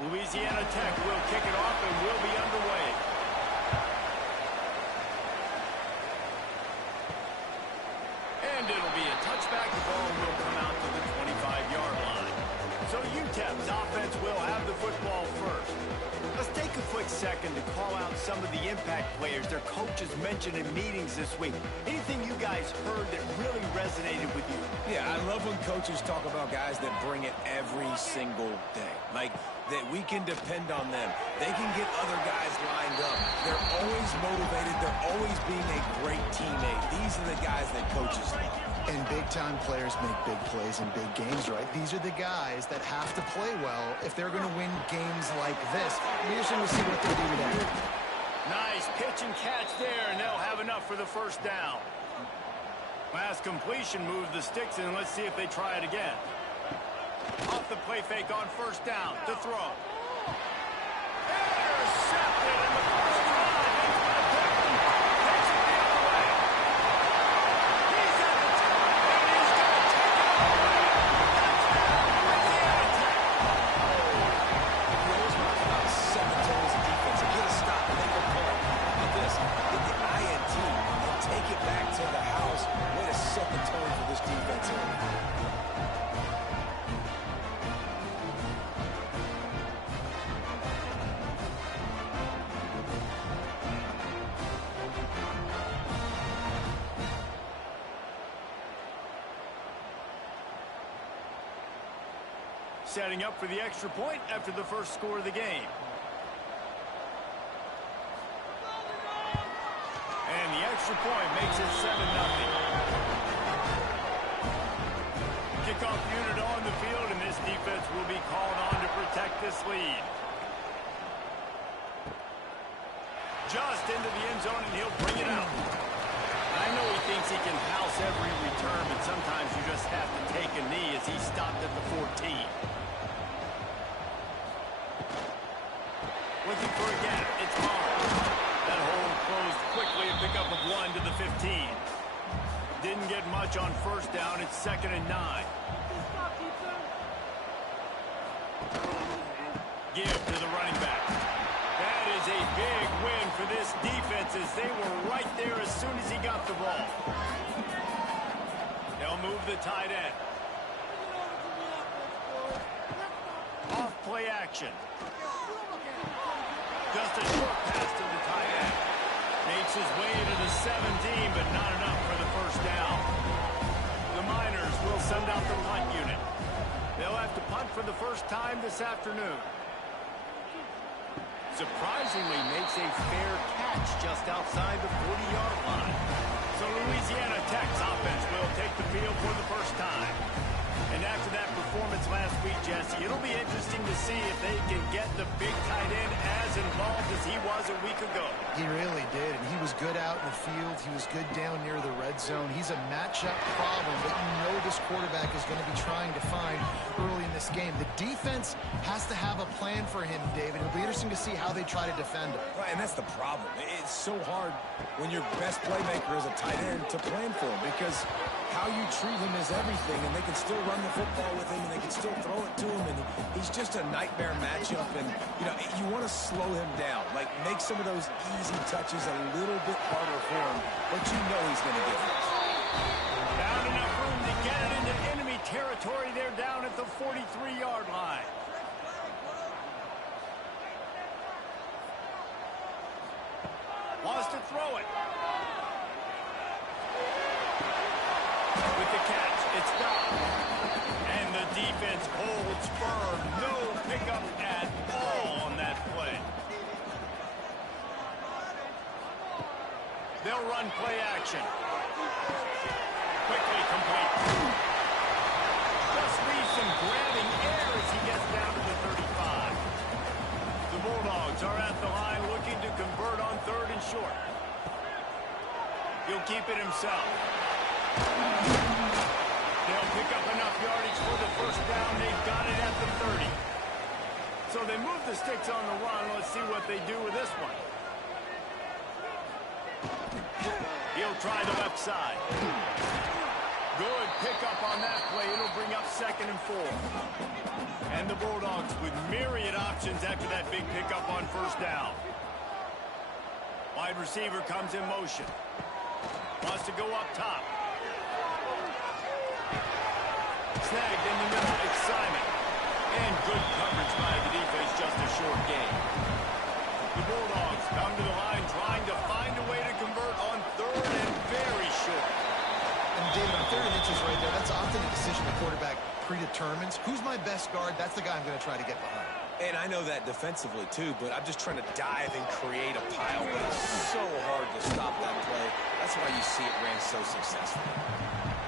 Louisiana Tech will kick it off and will be underway. And it'll be a touchback. The ball will come out to the 25-yard line. So UTEP's offense will have the football first. Let's take a quick second to call out some of the impact players their coaches mentioned in meetings this week. Anything you guys heard that really resonated with you? Yeah, I love when coaches talk about guys that bring it every single day. Like, that we can depend on them. They can get other guys lined up. They're always motivated. They're always being a great teammate. These are the guys that coaches love. And big-time players make big plays in big games, right? These are the guys that have to play well if they're going to win games like this. We're just going to see what they do today. Nice pitch and catch there, and they'll have enough for the first down. Last completion moves the sticks, and let's see if they try it again. Off the play fake on first down to throw. Intercepted in the first drive. It's going to pick him. Takes it the other way. He's at the top, and he's going to take it away. Touchdown, Louisiana Tech. You always want to come out seven toes of defense and get a stop and make a play. Like this, get the INT and take it back to the house. Way to set the tone for this defense here. Setting up for the extra point after the first score of the game. And the extra point makes it 7-0. Kickoff unit on the field, and this defense will be called on to protect this lead. Just into the end zone, and he'll bring it out. I know he thinks he can house every return, but sometimes you just have to take a knee as he stopped at the 14. Looking for a gap. It's Barnes. That hole closed quickly, a pickup of 1 to the 15. Didn't get much on first down. It's 2nd and 9. Give to the running back. That is a big win for this defense as they were right there as soon as he got the ball. They'll move the tight end. Off play action. Just a short pass to the tight end. Makes his way to the 17, but not enough for the first down. The Miners will send out the punt unit. They'll have to punt for the first time this afternoon. Surprisingly makes a fair catch just outside the 40-yard line. So Louisiana Tech's offense will take the field for the first time. And after that performance last week, Jesse, it'll be interesting to see if they can get the big tight end as involved as he was a week ago. He really did, and he was good out in the field. He was good down near the red zone. He's a matchup problem that you know this quarterback is going to be trying to find early in this game. The defense has to have a plan for him, David. It'll be interesting to see how they try to defend him. Right, and that's the problem. It's so hard when your best playmaker is a tight end to plan for him because how you treat him is everything, and they can still run the football with him, and they can still throw it to him, and he's just a nightmare matchup, and, you know, you want to slow him down, like make some of those easy touches a little bit harder for him, but you know he's going to get it. Down enough room to get it into enemy territory. They're down at the 43-yard line. Wants to throw it. With the catch, it's down. And the defense holds firm. No pickup at all on that play. They'll run play action. Quickly complete. Just leaves some grabbing air as he gets down to the 35. The Bulldogs are at the line looking to convert on 3rd and short. He'll keep it himself. They'll pick up enough yardage for the first down. They've got it at the 30. So they move the sticks on the run. Let's see what they do with this one. He'll try the left side. Good pickup on that play. It'll bring up 2nd and 4. And the Bulldogs with myriad options after that big pickup on 1st down. Wide receiver comes in motion. Wants to go up top. Snagged in the middle. It's Simon. And good coverage by the defense. Just a short gain. The Bulldogs come to the line trying to find a way to convert on 3rd and very short. And David, on 3rd and inches right there, that's often a decision the quarterback predetermines. Who's my best guard? That's the guy I'm going to try to get behind. And I know that defensively, too, but I'm just trying to dive and create a pile. But it's so hard to stop that play. That's why you see it ran so successfully.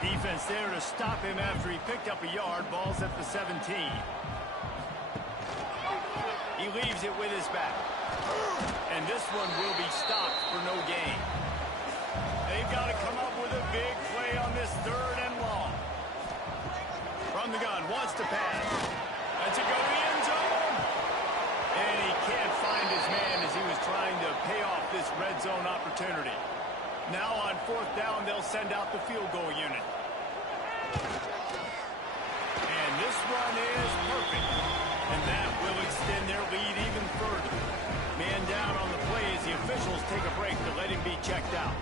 Defense there to stop him after he picked up a yard. Ball's at the 17. He leaves it with his back. And this one will be stopped for no gain. They've got to come up with a big play on this 3rd and long. From the gun, wants to pass. That's a go to the end zone. And he can't find his man as he was trying to pay off this red zone opportunity. Now on 4th down, they'll send out the field goal unit. And this one is perfect. And that will extend their lead even further. Man down on the play as the officials take a break to let him be checked out.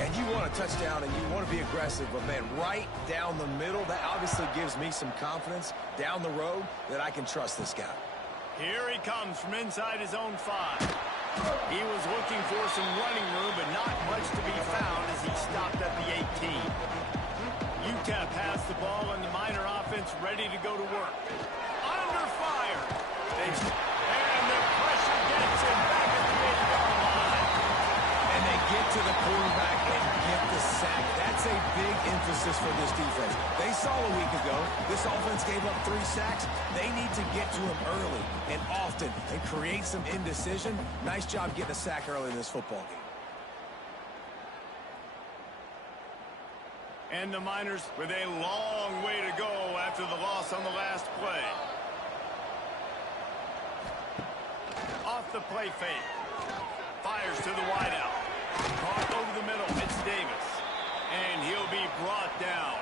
And you want a touchdown and you want to be aggressive, but man, right down the middle, that obviously gives me some confidence down the road that I can trust this guy. Here he comes from inside his own 5. He was looking for some running room, but not much to be found as he stopped at the 18. UTEP has the ball and the Miner offense ready to go to work. Under fire. And the pressure gets him back at the 8-yard line. And they get to the quarterback and get the sack. That's a big emphasis for this defense. They saw a week ago, this offense gave up 3 sacks. They need to get to him early and often and create some indecision. Nice job getting a sack early in this football game. And the Miners with a long way to go after the loss on the last play. Off the play fake. Fires to the wideout. Caught over the middle. It's Davis. And he'll be brought down.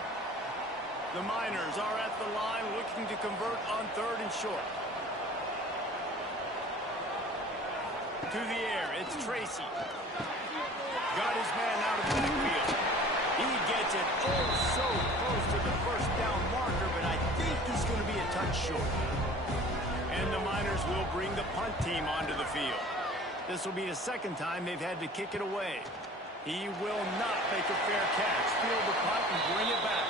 The Miners are at the line looking to convert on 3rd and short. To the air. It's Tracy. Got his man out of the backfield. He gets it so close to the 1st down marker, but I think he's going to be a touch short. And the Miners will bring the punt team onto the field. This will be the 2nd time they've had to kick it away. He will not make a fair catch, field the punt, and bring it back.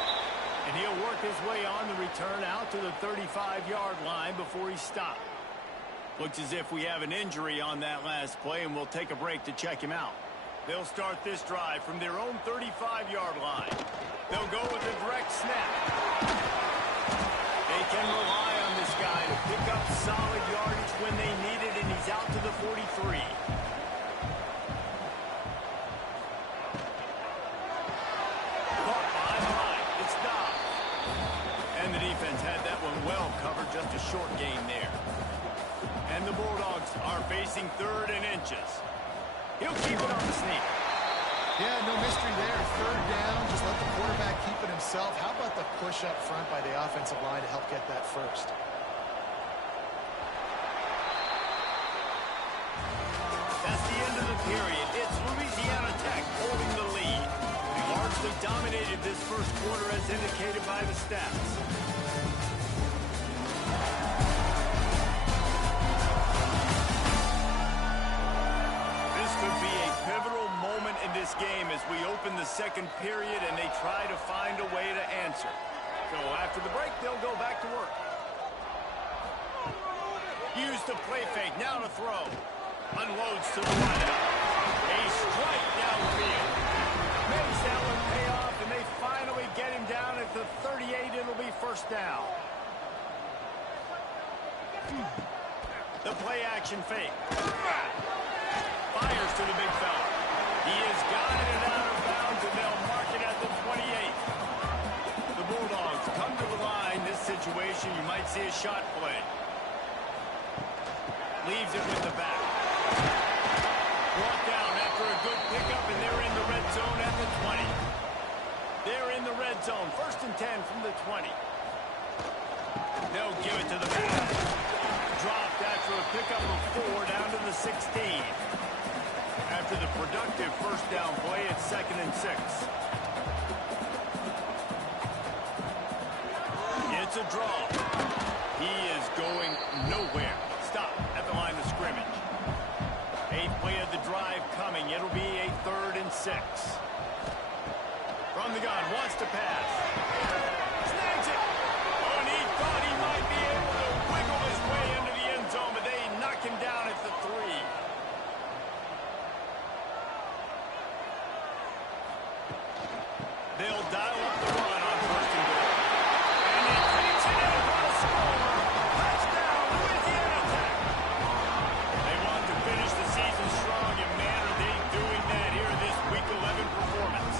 And he'll work his way on the return out to the 35-yard line before he's stopped. Looks as if we have an injury on that last play, and we'll take a break to check him out. They'll start this drive from their own 35-yard line. They'll go with a direct snap. They can rely on this guy to pick up solid yardage when they need it, and he's out to the 43. Caught behind the line. It's Dobbs. And the defense had that one well covered, just a short gain there. And the Bulldogs are facing 3rd and inches. He'll keep it on the sneak. Yeah, no mystery there. 3rd down, just let the quarterback keep it himself. How about the push up front by the offensive line to help get that first? That's the end of the period. It's Louisiana Tech holding the lead. They largely dominated this 1st quarter as indicated by the stats. Could be a pivotal moment in this game as we open the 2nd period and they try to find a way to answer. So after the break, they'll go back to work. Use the play fake, now to throw. Unloads to the wideout. A strike downfield. Makes that one pay off, and they finally get him down at the 38. It'll be 1st down. The play action fake. Fires to the big fella. He is guided out of bounds, and they'll mark it at the 28. The Bulldogs come to the line. This situation, you might see a shot play. Leaves it with the back. Brought down after a good pickup, and they're in the red zone at the 20. They're in the red zone. 1st and 10 from the 20. They'll give it to the back. Dropped after a pickup of 4 down to the 16. After the productive first down play, it's 2nd and 6. It's a draw. He is going nowhere. Stop at the line of scrimmage. 8th play of the drive coming. It'll be a 3rd and 6. From the gun, wants to pass. Snags it. Oh, and he thought he might be able to wiggle his way into the end zone, but they knock him down at the 3. They'll dial up the run on 1st and goal. And he takes it in for a score. Touchdown, Louisiana Tech. They want to finish the season strong, and man, are they doing that here in this Week 11 performance.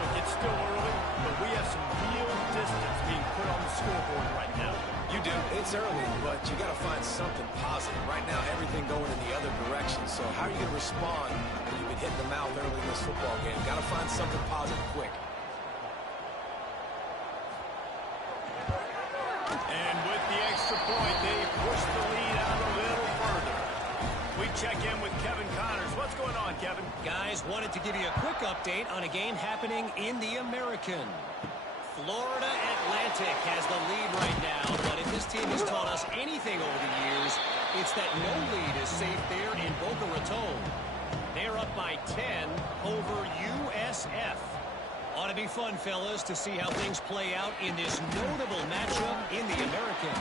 Look, it's still early, but we have some real distance being put on the scoreboard right now. You do. It's early, but you got to find something positive. Right now, everything going in the other direction. So how are you going to respond when you've been hitting the mouth early in this football game? Got to find something positive quick. And with the extra point, they push the lead out a little further. We check in with Kevin Connors. What's going on, Kevin? Guys, wanted to give you a quick update on a game happening in the American. Florida Atlantic has the lead right now, but if this team has taught us anything over the years, it's that no lead is safe there in Boca Raton. They're up by 10 over USF. Ought to be fun, fellas, to see how things play out in this notable matchup in the American.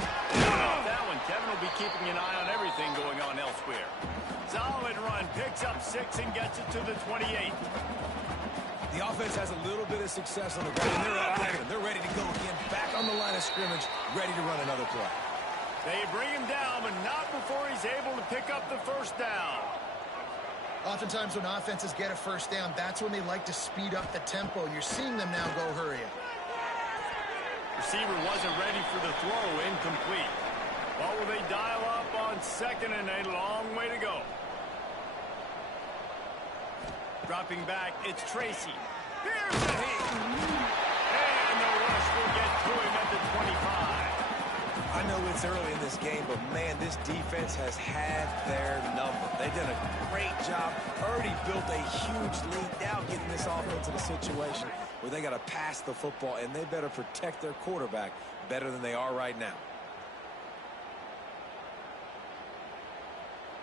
That one, Kevin will be keeping an eye on everything going on elsewhere. Solid run, picks up 6 and gets it to the 28. The offense has a little bit of success on the ground. They're up. Look at them. They're ready to go again. Back on the line of scrimmage, ready to run another play. They bring him down, but not before he's able to pick up the first down. Oftentimes when offenses get a first down, that's when they like to speed up the tempo. You're seeing them now go hurry up. Receiver wasn't ready for the throw, incomplete. What will they dial up on 2nd and a long way to go? Dropping back, it's Tracy. Here's the hit. And the rush will get to him at the 25. I know it's early in this game, but man, this defense has had their number. They did a great job. Already built a huge lead. Now getting this offense in a situation where they got to pass the football, and they better protect their quarterback better than they are right now.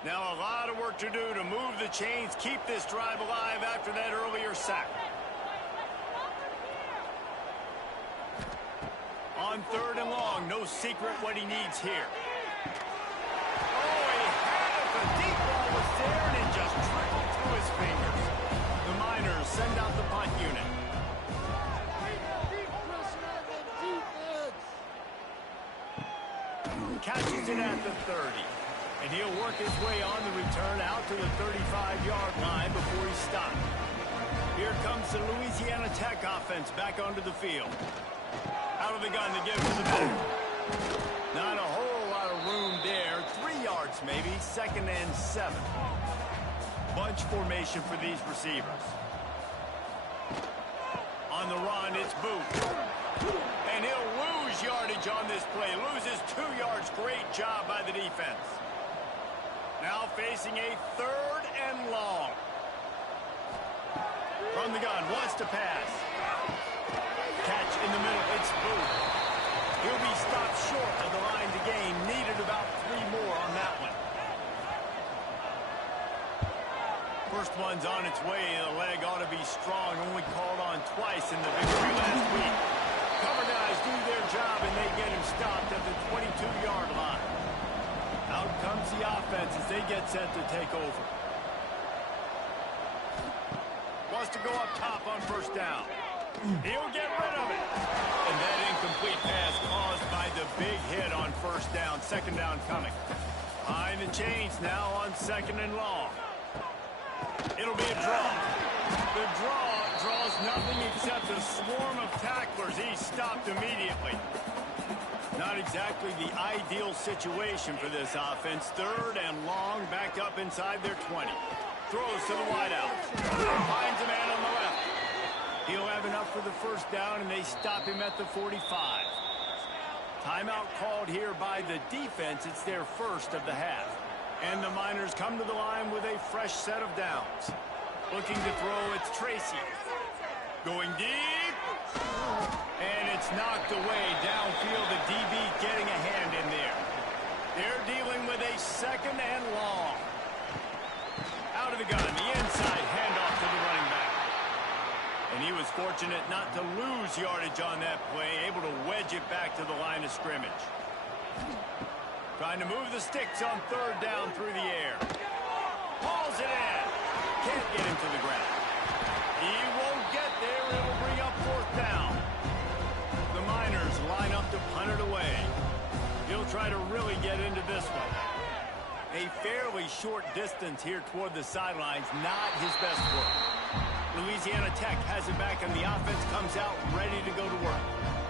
Now a lot of work to do to move the chains, keep this drive alive after that earlier sack. On 3rd and long, no secret what he needs here. Oh, he had it. The deep ball was there, and it just trickled through his fingers. The Miners send out the punt unit. Catches it at the 30. And he'll work his way on the return out to the 35-yard line before he's stopped. Here comes the Louisiana Tech offense back onto the field. Out of the gun to give to the back. Not a whole lot of room there. 3 yards maybe. 2nd and 7. Bunch formation for these receivers. On the run, it's Booth. And he'll lose yardage on this play. Loses 2 yards. Great job by the defense. Now facing a 3rd and long. From the gun, wants to pass. Catch in the middle, it's Booth. He'll be stopped short of the line to gain. Needed about 3 more on that one. First one's on its way. The leg ought to be strong. Only called on twice in the victory last week. Cover guys do their job, and they get him stopped at the 22-yard line. Out comes the offense as they get set to take over. Wants to go up top on 1st down. He'll get rid of it. And that incomplete pass caused by the big hit on 1st down. 2nd down coming. Behind the chains now on 2nd and long. It'll be a draw. The draw draws nothing except a swarm of tacklers. He's stopped immediately. Not exactly the ideal situation for this offense. 3rd and long, back up inside their 20. Throws to the wideout. Finds a man on the left. He'll have enough for the first down, and they stop him at the 45. Timeout called here by the defense. It's their first of the half. And the Miners come to the line with a fresh set of downs. Looking to throw, it's Tracy. Going deep. And it's knocked away downfield. The DB getting a hand in there. They're dealing with a second and long. Out of the gun, the inside handoff to the running back. And he was fortunate not to lose yardage on that play, able to wedge it back to the line of scrimmage. Trying to move the sticks on third down through the air. Hauls it in. Can't get him to the ground. He won't get there. It'll bring up fourth down. The Miners line up to punt it away. He'll try to really get into this one. A fairly short distance here toward the sidelines, not his best work. Louisiana Tech has it back, and the offense comes out ready to go to work.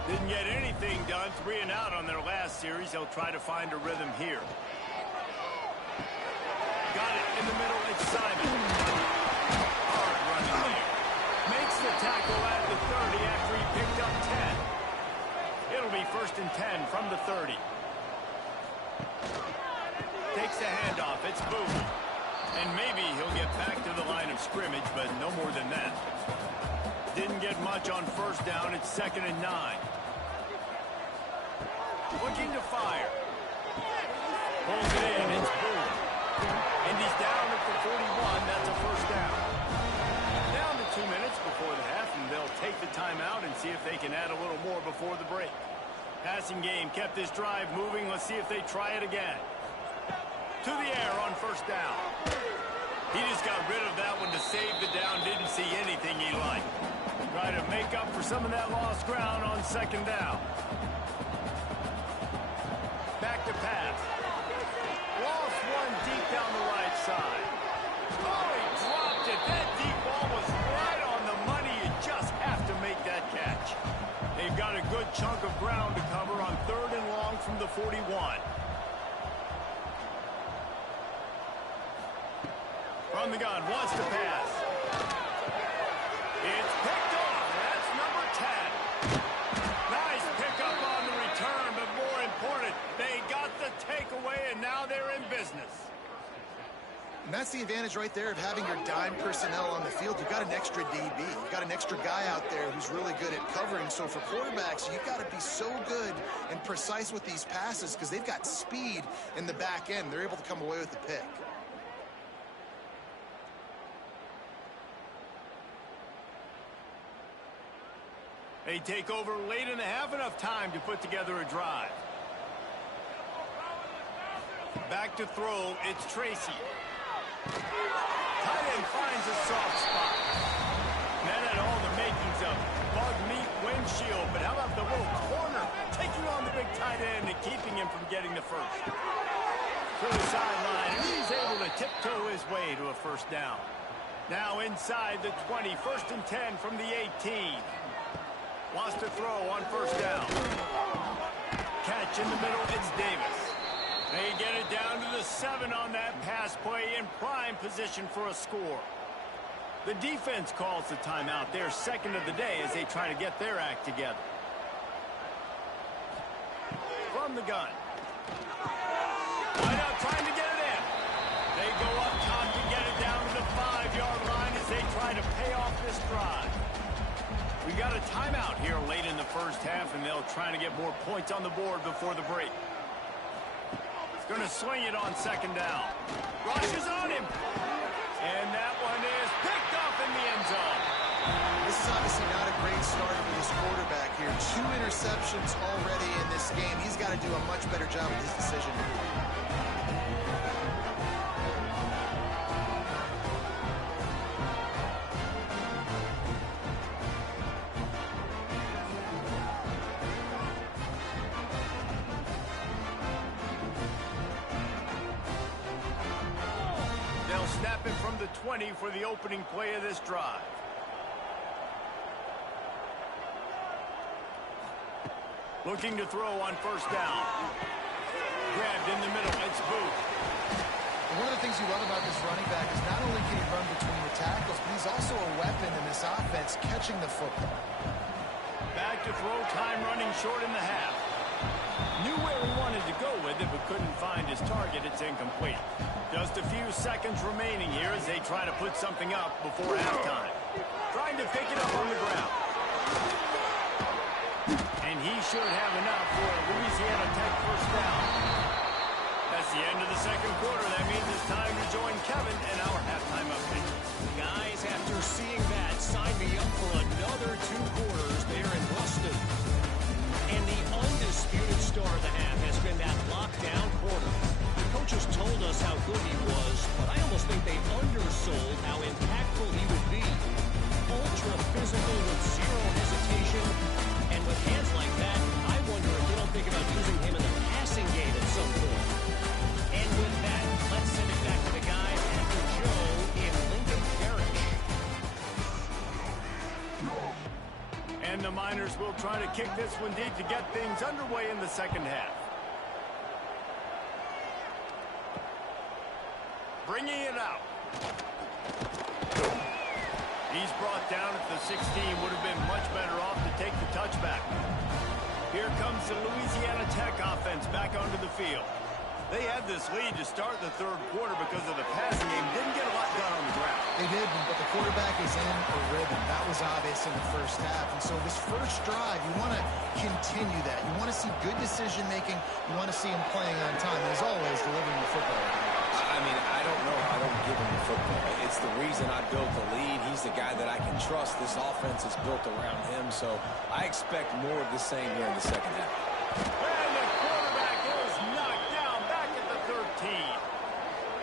Didn't get anything done, 3 and out on their last series. They'll try to find a rhythm here. Got it in the middle, it's Simon. Hard running there. Makes the tackle at the 30 after he picked up 10. It'll be 1st and 10 from the 30. Takes the handoff, it's Booth. And maybe he'll get back to the line of scrimmage, but no more than that. Didn't get much on first down. It's 2nd and 9. Looking to fire. Pulls it in. It's Boone. And he's down at the 41. That's a first down. Down to 2 minutes before the half, and they'll take the timeout and see if they can add a little more before the break. Passing game kept this drive moving. Let's see if they try it again. To the air on first down. He just got rid of that one to save the down. Didn't see anything he liked. Try to make up for some of that lost ground on 2nd down. Back to pass. Lost one deep down the right side. Oh, he dropped it. That deep ball was right on the money. You just have to make that catch. They've got a good chunk of ground to cover on 3rd and long from the 41. From the gun, wants to pass. It's picked off. That's number 10. Nice pickup on the return, but more important, they got the takeaway, and now they're in business. And that's the advantage right there of having your dime personnel on the field. You've got an extra DB. You've got an extra guy out there who's really good at covering. So for quarterbacks, you've got to be so good and precise with these passes because they've got speed in the back end. They're able to come away with the pick. They take over late in the half, enough time to put together a drive. Back to throw, it's Tracy. Tight end finds a soft spot. That had all the makings of bug meat windshield, but how about the little corner taking on the big tight end and keeping him from getting the first? To the sideline, and he's able to tiptoe his way to a first down. Now inside the 20, 1st and 10 from the 18. Wants to throw on first down. Catch in the middle, it's Davis. They get it down to the 7 on that pass play in prime position for a score. The defense calls the timeout. They're 2nd of the day as they try to get their act together. From the gun. Why not trying to get it in? They go up top to get it down to the 5-yard line as they try to pay off this drive. We got a timeout here late in the first half, and they'll try to get more points on the board before the break. He's going to swing it on 2nd down. Rushes on him. And that one is picked up in the end zone. This is obviously not a great start for this quarterback here. 2 interceptions already in this game. He's got to do a much better job with his decision. Snap it from the 20 for the opening play of this drive. Looking to throw on first down. Grabbed in the middle, it's Booth. One of the things you love about this running back is not only can he run between the tackles, but he's also a weapon in this offense catching the football. Back to throw, time running short in the half. Knew where he wanted to go with it, but couldn't find his target. It's incomplete. Just a few seconds remaining here as they try to put something up before halftime. Trying to pick it up on the ground. And he should have enough for a Louisiana Tech first down. That's the end of the second quarter. That means it's time to join Kevin and our halftime update. Guys, after seeing that, sign me up for another 2 quarters there in Ruston. And the undisputed star of the half has been that lockdown quarter. The coaches told us how good he was, but I almost think they undersold how impactful he would be. Ultra physical with zero hesitation. And with hands like that, I wonder if they don't think about using him in the passing game at some point. And with that, let's send it back to the guys after Joe in Lincoln Parish. And the Miners will try to kick this one deep to get things underway in the second half. Bringing it out. He's brought down at the 16. Would have been much better off to take the touchback. Here comes the Louisiana Tech offense back onto the field. They had this lead to start the third quarter because of the passing game. Didn't get a lot done on the ground. They did, but the quarterback is in a rhythm. That was obvious in the first half. And so this first drive, you want to continue that. You want to see good decision-making. You want to see him playing on time. And as always, delivering the football. I mean, I don't know how I don't give him the football. It's the reason I built the lead. He's the guy that I can trust. This offense is built around him. So I expect more of the same here in the second half. And the quarterback is knocked down back at the 13.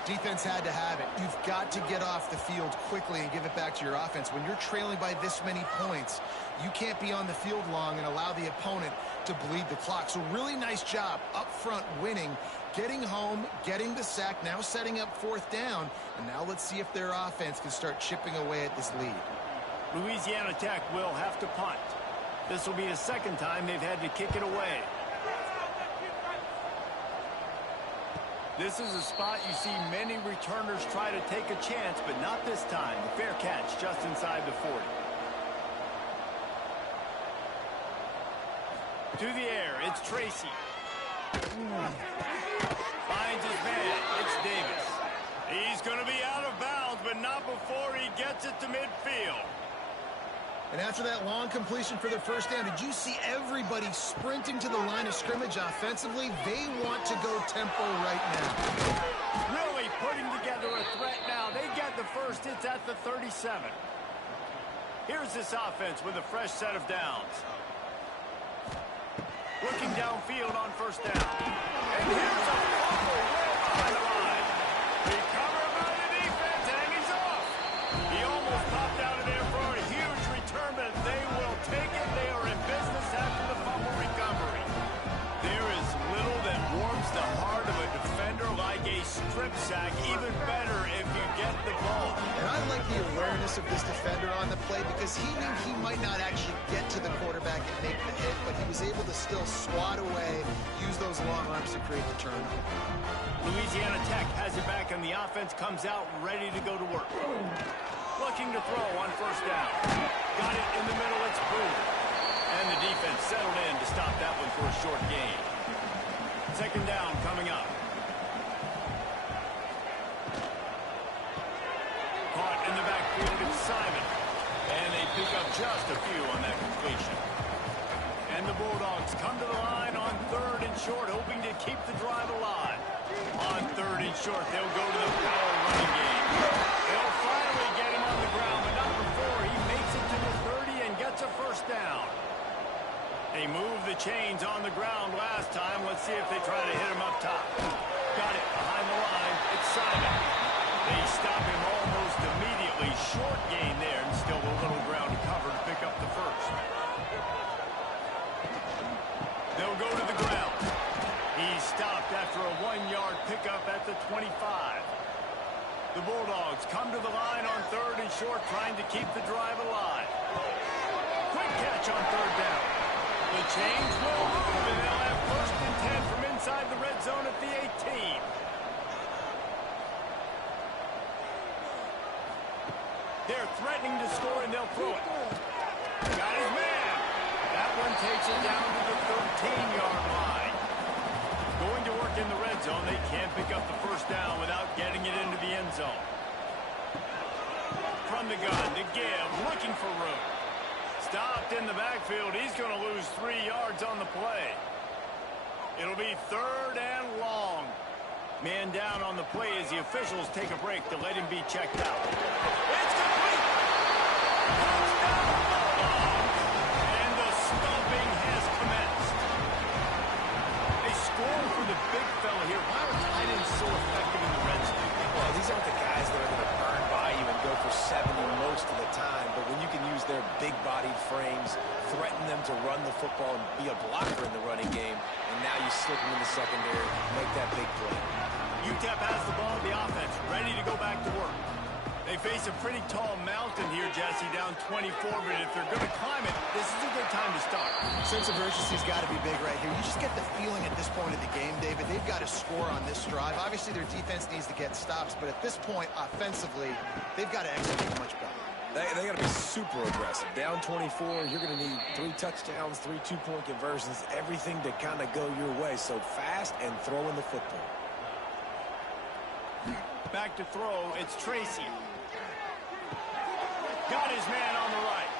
Defense had to have it. You've got to get off the field quickly and give it back to your offense. When you're trailing by this many points, you can't be on the field long and allow the opponent to bleed the clock. So really nice job up front winning, getting home, getting the sack, now setting up fourth down. And now let's see if their offense can start chipping away at this lead. Louisiana Tech will have to punt. This will be the second time they've had to kick it away. This is a spot you see many returners try to take a chance, but not this time. The fair catch just inside the 40. To the air, it's Tracy. Finds his man, it's Davis. He's going to be out of bounds, but not before he gets it to midfield. And after that long completion for the first down, did you see everybody sprinting to the line of scrimmage offensively? They want to go tempo right now. Really putting together a threat now. They get the first. It's at the 37. Here's this offense with a fresh set of downs. Looking downfield on first down. And here's a fumble way behind the line. Recovered by the defense, and he's off. He almost popped out of there for a huge return, but they will take it. They are in business after the fumble recovery. There is little that warms the heart of a defender like a strip sack. Even better if you get the ball. And I like the awareness of this defender on the play because he knew he might not actually get to the quarterback and make the hit, but he was able to still swat away, use those long arms to create the turnover. Louisiana Tech has it back, and the offense comes out ready to go to work. Looking to throw on first down. Got it in the middle, it's Boone. And the defense settled in to stop that one for a short gain. Second down coming up. Caught in the backfield, it's Simon. And they pick up just a few on that completion. And the Bulldogs come to the line on third and short, hoping to keep the drive alive. On third and short, they'll go to the power running game. They'll finally get him on the ground, but not before he makes it to the 30 and gets a first down. They moved the chains on the ground last time. Let's see if they try to hit him up top. Got it behind the line. It's Simon. They stop him almost immediately. Short gain there, and still a little ground to cover to pick up the first. They'll go to the ground. He's stopped after a 1-yard pickup at the 25. The Bulldogs come to the line on third and short, trying to keep the drive alive. Quick catch on third down. The chains will move, and they'll have first and 10 from inside the red zone at the 18. They're threatening to score, and they'll throw it. Got his man. That one takes it down to the 13-yard line. Going to work in the red zone. They can't pick up the first down without getting it into the end zone. From the gun to give, looking for room. Stopped in the backfield. He's going to lose 3 yards on the play. It'll be 3rd and long. Man down on the play as the officials take a break to let him be checked out. It's complete! Touchdown, Bulldogs! And the stomping has commenced. They score for the big fella here. Why are tight ends so effective in the red zone? Well, these aren't the guys that are going to burn by you and go for 70 most of the time, but when you can use their big-bodied frames, threaten them to run the football and be a blocker in the running game, and now you slip them in the secondary, make that big play. UTEP has the ball, the offense ready to go back to work. They face a pretty tall mountain here, Jesse, down 24, but if they're going to climb it, this is a good time to start. Sense of urgency's got to be big right here. You just get the feeling at this point of the game, David, they've got to score on this drive. Obviously, their defense needs to get stops, but at this point, offensively, they've got to execute much better. They got to be super aggressive. Down 24, you're going to need 3 touchdowns, 3 two-point conversions, everything to kind of go your way. So fast and throwing the football. Back to throw, it's Tracy. Got his man on the right.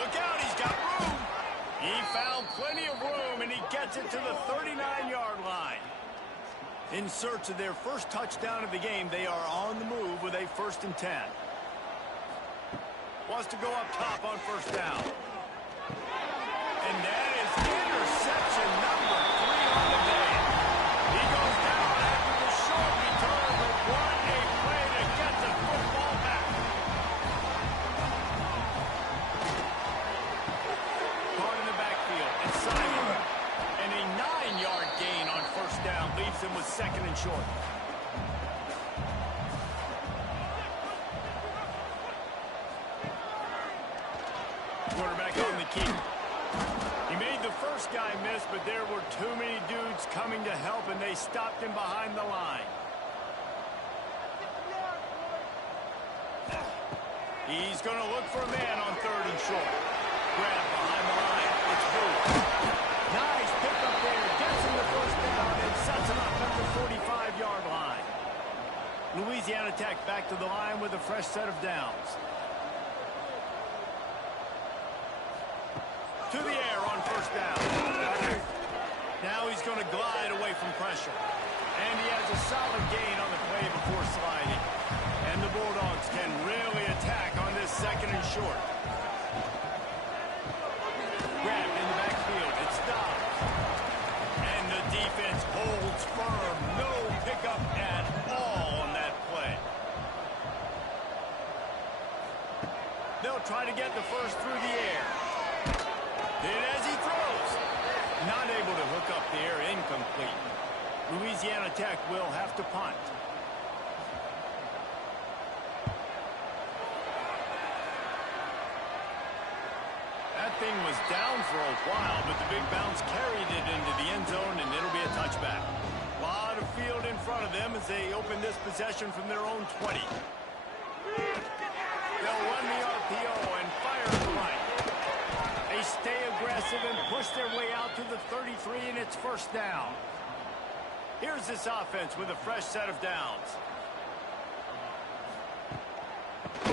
Look out, he's got room. He found plenty of room, and he gets it to the 39-yard line. In search of their first touchdown of the game, they are on the move with a 1st and 10. Wants to go up top on 1st down. And that is interception number 3 on the day. He goes down after the short return, but what a play to get the football back. Caught in the backfield, it's Simon. And a 9-yard gain on 1st down leaves him with 2nd and short. Quarterback on the key. He made the first guy miss, but there were too many dudes coming to help, and they stopped him behind the line. He's going to look for a man on 3rd and short. Grab behind the line. It's Booth. Nice pickup there. Gets him the 1st down and sets him up at the 45-yard line. Louisiana Tech back to the line with a fresh set of downs. To the air on 1st down. Now he's going to glide away from pressure. And he has a solid gain on the play before sliding. And the Bulldogs can really attack on this 2nd and short. Grabbed in the backfield. It's stopped. And the defense holds firm. No pickup at all on that play. They'll try to get the first through the air. And as he throws, not able to hook up the air, incomplete. Louisiana Tech will have to punt. That thing was down for a while, but the big bounce carried it into the end zone, and it'll be a touchback. A lot of field in front of them as they open this possession from their own 20. They'll run the RPO and fire to the right. They stay aggressive and push their way out to the 33, and it's 1st down. Here's this offense with a fresh set of downs.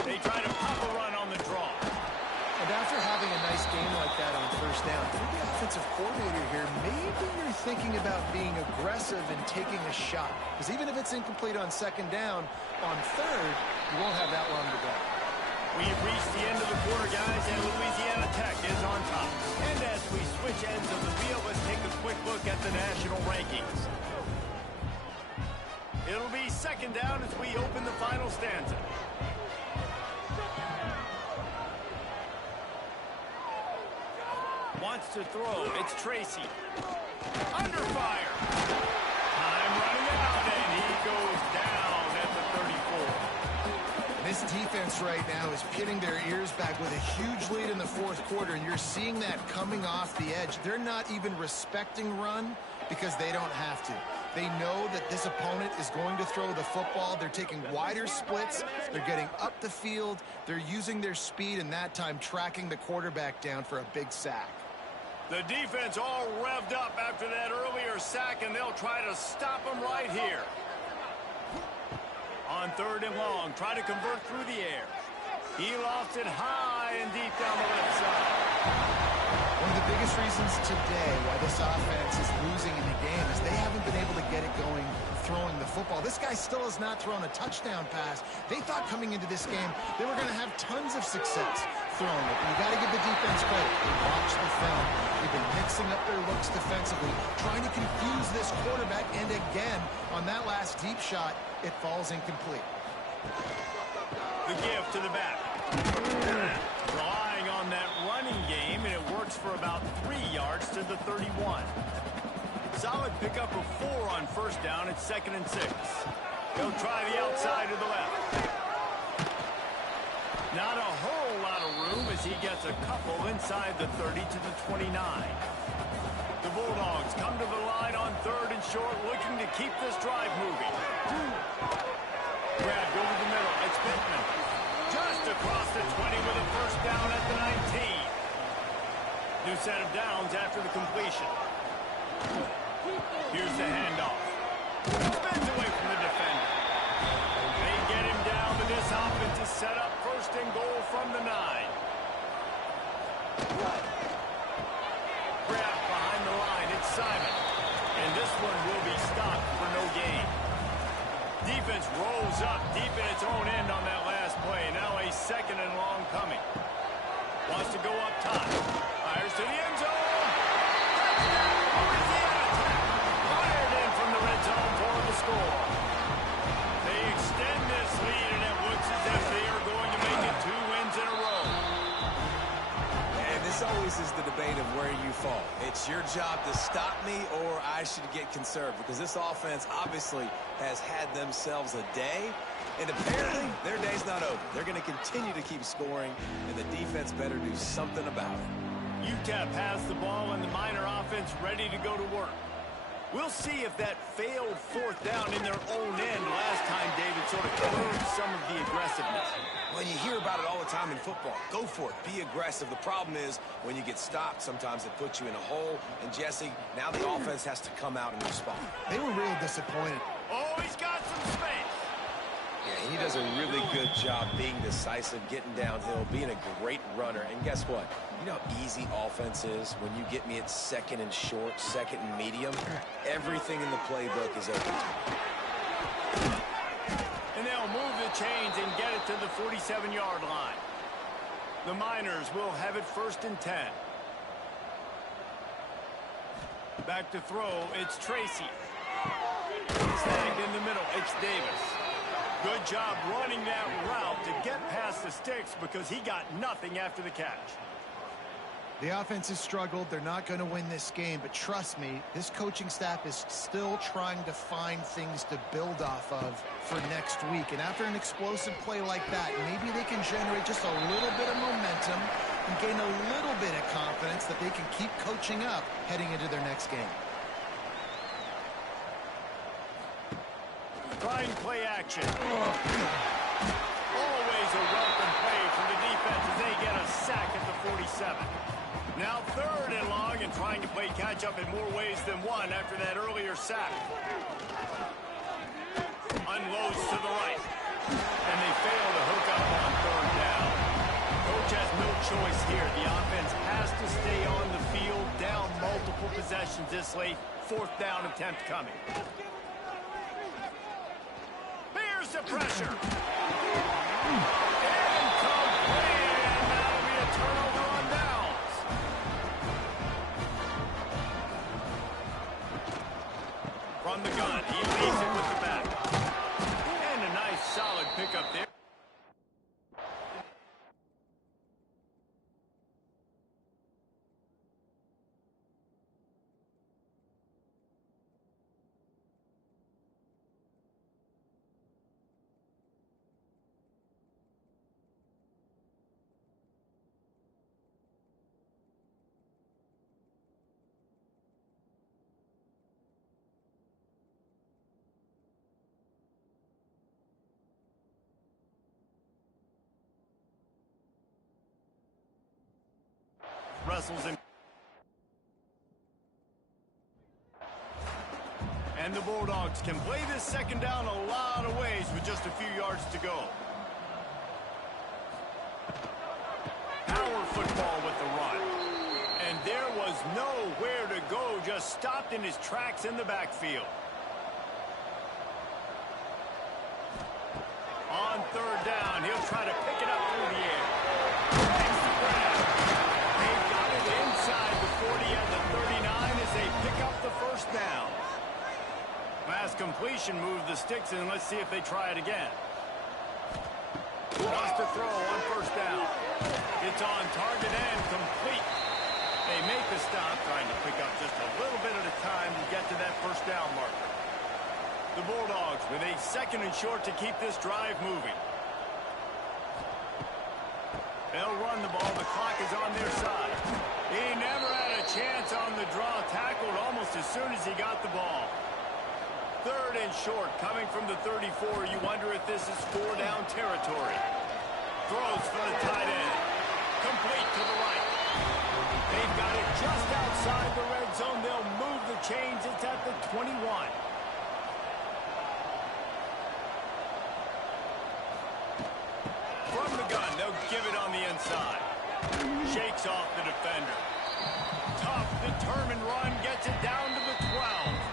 They try to pop a run on the draw. And after having a nice game like that on 1st down, for the offensive coordinator here, maybe you're thinking about being aggressive and taking a shot. Because even if it's incomplete on 2nd down, on 3rd, you won't have that long to go. We've reached the end of the quarter, guys, and Louisiana Tech is on top. And as we switch ends of the field, let's take a quick look at the national rankings. It'll be 2nd down as we open the final stanza. Wants to throw. It's Tracy. Under fire. Time running out, and he goes down at the 34. This defense right now is pitting their ears back with a huge lead in the 4th quarter, and you're seeing that coming off the edge. They're not even respecting run because they don't have to. They know that this opponent is going to throw the football. They're taking wider splits. They're getting up the field. They're using their speed, and that time tracking the quarterback down for a big sack. The defense all revved up after that earlier sack, and they'll try to stop them right here. On 3rd and long, try to convert through the air. He lofts it high and deep down the left side. One of the biggest reasons today why this offense is losing in the game is they haven't been able to get it going throwing the football. This guy still has not thrown a touchdown pass. They thought coming into this game they were going to have tons of success throwing it. But you got to give the defense credit. They watch the film. They've been mixing up their looks defensively, trying to confuse this quarterback. And again, on that last deep shot, it falls incomplete. The give to the back. Relying on that running game, and it works for about 3 yards to the 31. Solid pickup of 4 on 1st down. It's 2nd and 6. He'll try the outside to the left. Not a whole lot of room as he gets a couple inside the 30 to the 29. The Bulldogs come to the line on 3rd and short, looking to keep this drive moving. Grabbed over the middle. It's Pittman. Just across the 20 with a 1st down at the 19. New set of downs after the completion. Here's the handoff. Spins away from the defender. They get him down, but this offense is set up 1st and goal from the 9. Grab behind the line. It's Simon. And this one will be stopped for no gain. Defense rolls up deep in its own end on that last play. Now a 2nd and long coming. Wants to go up top. Fires to the end zone. Touchdown! Louisiana Tech. Fired in from the red zone for the score. They extend this lead, and it looks as if they are going to make it 2 wins in a row. And this always is the debate of where you fall. It's your job to stop me, or I should get conserved, because this offense obviously has had themselves a day, and apparently their day's not over. They're going to continue to keep scoring, and the defense better do something about it. UTEP has the ball and the Miner offense ready to go to work. We'll see if that failed 4th down in their own end last time, David, sort of curbed some of the aggressiveness. When you hear about it all the time in football, go for it. Be aggressive. The problem is when you get stopped, sometimes it puts you in a hole. And, Jesse, now the offense has to come out and respond. They were real disappointed. Oh, he's got some space. Yeah, he does a really good job being decisive, getting downhill, being a great runner. And guess what? You know how easy offense is when you get me at 2nd and short, 2nd and medium? Everything in the playbook is open to me. And they'll move the chains and get it to the 47-yard line. The Miners will have it 1st and 10. Back to throw, it's Tracy. Snagged in the middle, it's Davis. Good job running that route to get past the sticks because he got nothing after the catch. The offense has struggled. They're not going to win this game, but trust me, this coaching staff is still trying to find things to build off of for next week. And after an explosive play like that, maybe they can generate just a little bit of momentum and gain a little bit of confidence that they can keep coaching up heading into their next game. Trying play action. Always a welcome play from the defense as they get a sack at the 47. Now 3rd and long and trying to play catch-up in more ways than one after that earlier sack. Unloads to the right. And they fail to hook up on 3rd down. Coach has no choice here. The offense has to stay on the field, down multiple possessions this late. 4th down attempt coming. Here's the pressure. Incomplete. And that'll be a turnover on downs. From the gun, he leads it with the back. And a nice solid pickup there. wrestles him. And the Bulldogs can play this second down a lot of ways with just a few yards to go. Power football with the run. And there was nowhere to go, just stopped in his tracks in the backfield. On third down, he'll try to pick it up through the air. Makes the grab. They've got it inside the 40 at the 39 as they pick up the first down. Pass completion, move the sticks, and let's see if they try it again. Wants to throw on first down. It's on target and complete. They make the stop, trying to pick up just a little bit at a time to get to that first down marker. The Bulldogs with a second and short to keep this drive moving. They'll run the ball. The clock is on their side. He never had a chance on the draw. Tackled almost as soon as he got the ball. Third and short coming from the 34. You wonder if this is 4-down territory. Throws for the tight end. Complete to the right. They've got it just outside the red zone. They'll move the chains. It's at the 21. From the gun, they'll give it on the inside. Shakes off the defender. Tough, determined run. Gets it down to the 12.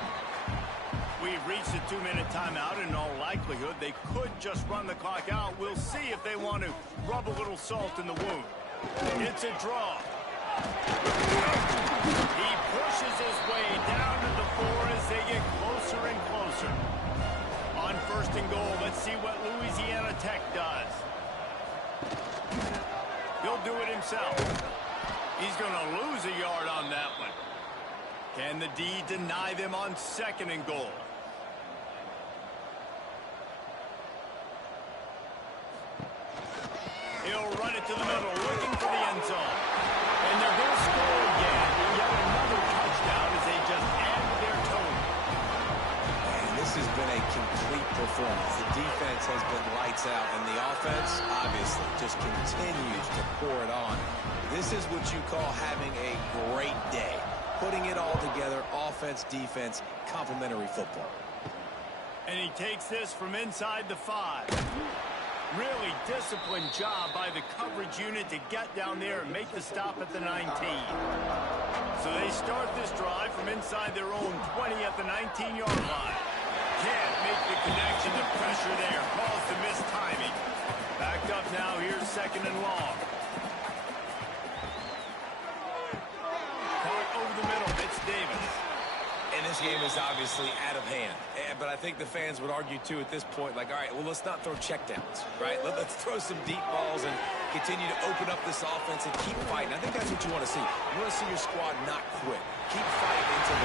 We've reached a 2-minute timeout. In all likelihood, they could just run the clock out. We'll see if they want to rub a little salt in the wound. It's a draw. He pushes his way down to the 4 as they get closer and closer. On first and goal, let's see what Louisiana Tech does. He'll do it himself. He's going to lose a yard on that one. Can the D deny them on second and goal? He'll run it to the middle, looking for the end zone. And they're going to score again. Yet another touchdown as they just add to their total. And this has been a complete performance. The defense has been lights out, and the offense, obviously, just continues to pour it on. This is what you call having a great day. Putting it all together, offense, defense, complementary football. And he takes this from inside the 5. Really disciplined job by the coverage unit to get down there and make the stop at the 19. So they start this drive from inside their own 20 at the 19-yard line. Can't make the connection. The pressure there caused the missed timing. Backed up now. Here's second and long. Caught over the middle. It's Davis. And this game is obviously out of hand. But I think the fans would argue, too, at this point, like, all right, well, let's not throw checkdowns, right? Let's throw some deep balls and continue to open up this offense and keep fighting. I think that's what you want to see. You want to see your squad not quit. Keep fighting until